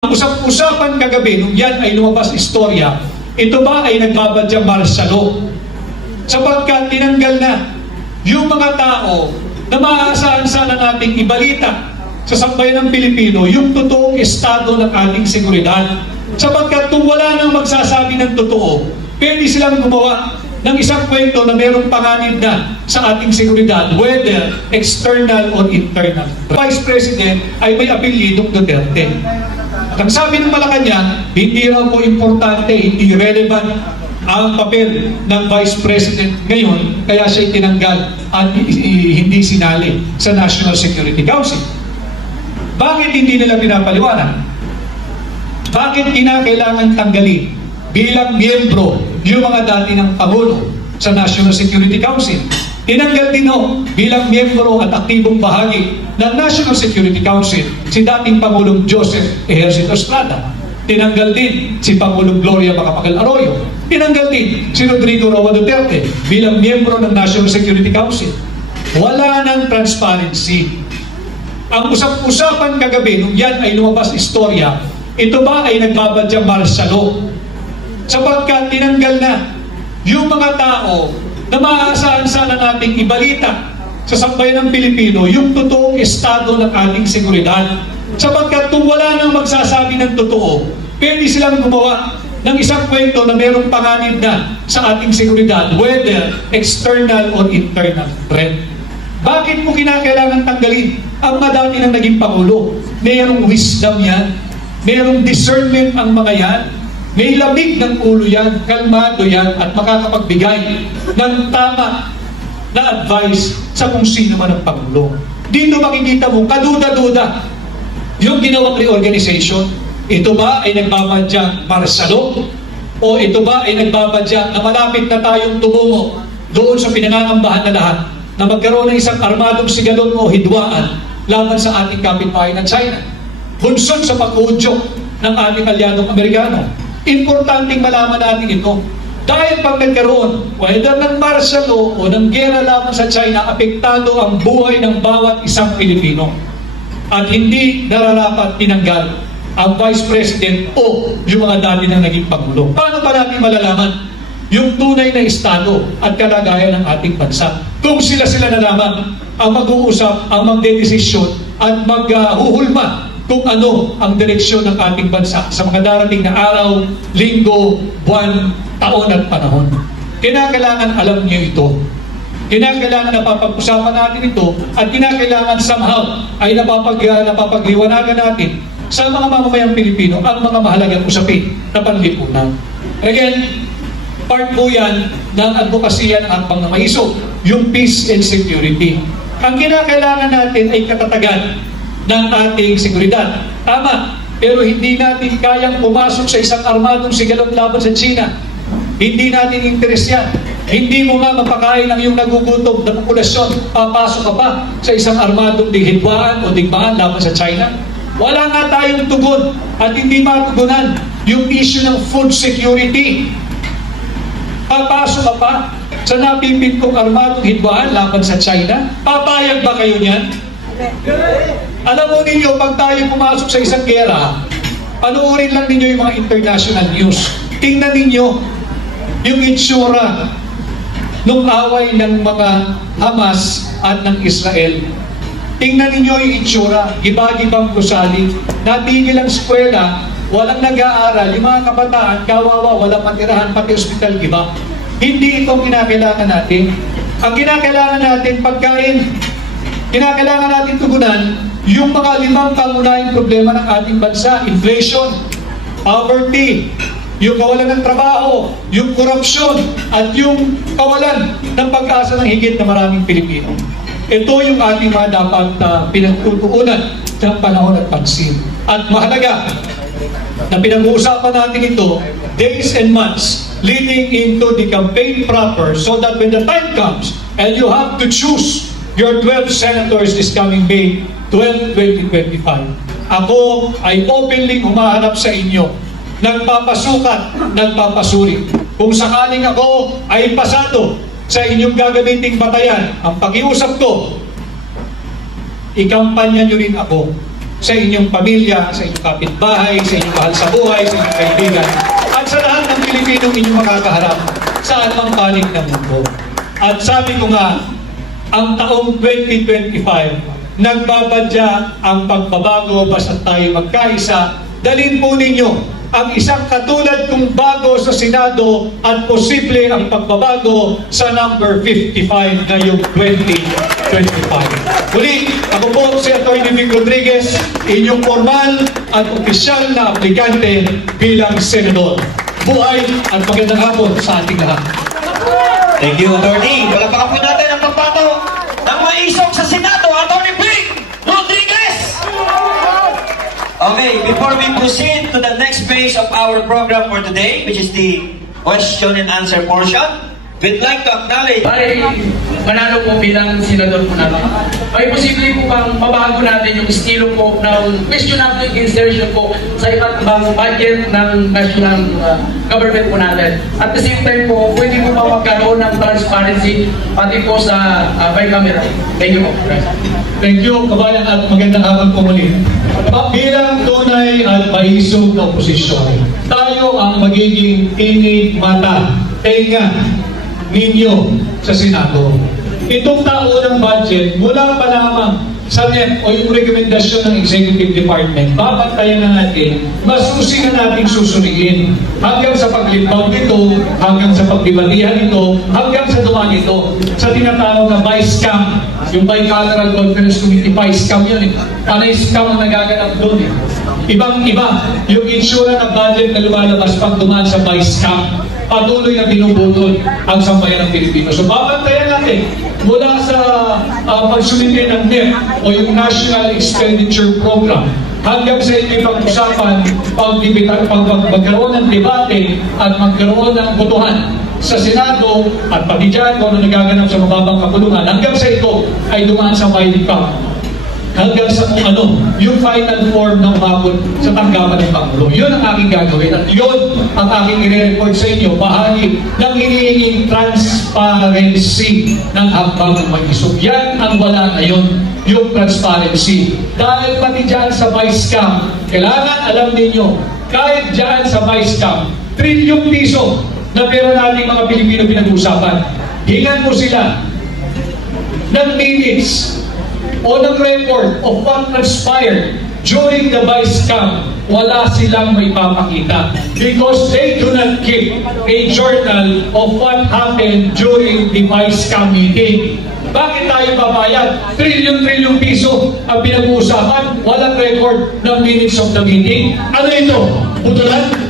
Ang usap-usapan kagabi, nung yan ay lumabas istorya, ito ba ay nagbabadyang martial law? Sapagkat tinanggal na yung mga tao na maaasahan sana nating ibalita sa sambayan ng Pilipino yung totoong estado ng ating seguridad. Sapagkat kung wala nang magsasabi ng totoo, pwede silang gumawa ng isang kwento na mayroong panganib na sa ating seguridad, whether external or internal. Vice President ay may apelyidong Duterte. At ang sabi ng Malacanang, hindi raw po importante, hindi relevant ang papel ng Vice President ngayon, kaya siya tinanggal at hindi sinali sa National Security Council. Bakit hindi nila pinapaliwanag? Bakit kinakailangan tanggalin bilang miyembro yung mga dati ng Pangulo sa National Security Council? Tinanggal din bilang miyembro at aktibong bahagi ng National Security Council si dating Pangulong Joseph Ejercito Estrada. Tinanggal din si Pangulong Gloria Macapagal Arroyo. Tinanggal din si Rodrigo Roa Duterte bilang miyembro ng National Security Council. Wala nang transparency. Ang usap-usapan kagabi, nung yan ay lumabas istorya, ito ba ay nagbabadyang martial law? Sapagkat tinanggal na yung mga tao na maaasahan sana nating ibalita sa sambayan ng Pilipino yung totoong estado ng ating seguridad. Sapagkat kung wala nang magsasabi ng totoo, pwede silang gumawa ng isang kwento na mayroong panganib na sa ating seguridad, whether external or internal threat. Bakit mo kinakailangan tanggalin ang madami ng naging Pangulo? Mayroong wisdom yan, mayroong discernment ang mga yan, may lamig ng ulo yan, kalmado yan, at makakapagbigay ng tama na advice sa kung sino man ang Pangulo. Dito makikita mo, kaduda-duda yung ginawang reorganization. Ito ba ay nagbabadyang martial law? O ito ba ay nagbabadyang na malapit na tayong tumungo doon sa pinangangambahan na lahat na magkaroon ng isang armadong sigalon o hidwaan laban sa ating kapitbahay na China? Bunsod sa pag-udyok ng ating alyadong Amerikano. Importanteng malaman natin ito. Dahil pag nagkaroon, whether ng martial law o ng gera laban sa China, apektado ang buhay ng bawat isang Pilipino. At hindi nararapat tinanggal ang Vice President o yung mga dati ng naging Pangulo. Paano pa natin malalaman yung tunay na estado at kalagayan ng ating bansa? Kung sila-sila na lamang ang mag-uusap, ang magdedesisyon at maghuhulma kung ano ang direksyon ng ating bansa sa mga darating na araw, linggo, buwan, taon at panahon. Kinakailangan alam niyo ito. Kinakailangan napapag-usapan natin ito at kinakailangan somehow ay napapagliwanagan natin sa mga mamamayang Pilipino ang mga mahalagang usapin na panlipunan. Again, part po yan ng advokasya ng Hakbang na Maisog, yung peace and security. Ang kinakailangan natin ay katatagan ng ating seguridad. Tama, pero hindi natin kayang pumasok sa isang armadong sigalot laban sa China. Hindi natin interes yan. Hindi mo nga mapakain ang iyong nagugutom na populasyon, papasok ka pa sa isang armadong dighidwaan o digmaan laban sa China. Wala nga tayong tugon at hindi matugunan yung issue ng food security. Papasok ka pa sa napipintong armadong hidwaan laban sa China. Papayag ba kayo niyan? Alam mo ninyo, pag tayo pumasok sa isang gera, panoorin lang ninyo yung mga international news. Tingnan ninyo yung itsura nung away ng mga Hamas at ng Israel. Tingnan ninyo yung itsura, giba-gibang gusali, natigil ang eskwela, walang nag-aaral, yung mga kabataan, kawawa, walang matirahan, pati ospital, giba. Hindi ito kinakailangan natin. Ang kinakailangan natin, pagkain, kinakailangan natin tugunan yung mga 5 pangunahing problema ng ating bansa: inflation, poverty, yung kawalan ng trabaho, yung korupsyon, at yung kawalan ng pag-asa ng higit na maraming Pilipino. Ito yung ating mga dapat pinagtutuunan ng panahon at pansin. At mahalaga na pinag-uusapan natin ito days and months leading into the campaign proper, so that when the time comes and you have to choose your 12 senators this coming May 12, 2025, ako ay openly humahanap sa inyo, nagpapasukat, nagpapasuri. Kung sakaling ako ay pasado sa inyong gagamiting batayan, ang pag-iusap ko, ikampanya nyo rin ako sa inyong pamilya, sa inyong kapitbahay, sa inyong mahal sa buhay, sa inyong kaibigan, at sa lahat ng Pilipinong inyong makakaharap sa anumang panig ng mundo. At sabi ko nga, ang taong 2025, nagbabadya ang pagbabago basta tayo magkaisa. Dalhin po ninyo ang isang katulad kong bago sa Senado at posible ang pagbabago sa number 55 ngayong 2025. Muli, ako po si Atty. Vic Rodriguez, inyong formal at opisyal na aplikante bilang senador. Buhay at magandang hapon sa ating lahat. Thank you, Atty. Palakpakan po natin ang pagbato ng maisog sa Senado, Atty. Vic Rodriguez! Okay, before we proceed to the next phase of our program for today, which is the question and answer portion, we'd like to acknowledge... Ay, manalo po bilang senador po natin. Ay, posible po bang mabago natin yung estilo po ng questionable insertion po sa iba't ibang budget ng national government po natin. At the same time po, pwede po ba magkaroon ng transparency pati po sa bicameral. Thank you po. Thank you, kabayan, at magandang hapon po muli. Bilang tunay at maisog na oposisyon, tayo ang magiging tinig, mata, tenga ninyo sa Senado. Itong taunang budget, mula pa lamang sa NEP o yung rekomendasyon ng Executive Department, babantayan na natin, masusi na natin susuriin hanggang sa paglimpaw nito, hanggang sa pagdibatihan nito, hanggang sa dumaan nito sa tinatawag na Vice-Cam, yung Bicameral Conference Committee Vice-Cam yun. Panay scam ang nagaganap doon. Ibang-iba yung insura ng budget na lumalabas pag dumaan sa Vice-Cam. Patuloy na binubudol ang sambayan ng Pilipino. So babantayan natin mula sa pagsumite ng NEP o yung National Expenditure Program hanggang sa ito pag-usapan, magkaroon ng debate at magkaroon ng botohan sa Senado at pati dyan kung ano nagaganap sa mababang kapulungan. Hanggang sa ito ay dumaan sa Vice-Cam. Hanggang sa yung final form ng umabot sa tanggapan ng Pangulo. Yun ang aking gagawin at yun ang aking i-report sa inyo, bahagi ng hinihinging transparency ng hambang ng mag-isog. Yan ang wala ngayon, yung transparency. Dahil pati dyan sa Vice-Cam, kailangan alam ninyo, kahit dyan sa Vice-Cam, trilyong piso na pera nating mga Pilipino pinag-usapan. Hingan mo sila ng minutes o ng record of what transpired during the Vice-Cam, wala silang may papakita because they do not keep a journal of what happened during the Vice-Cam meeting. Bakit tayo babayad? Trilyon piso ang pinag-uusapan, walang record ng minutes of the meeting. Ano ito? Butulan?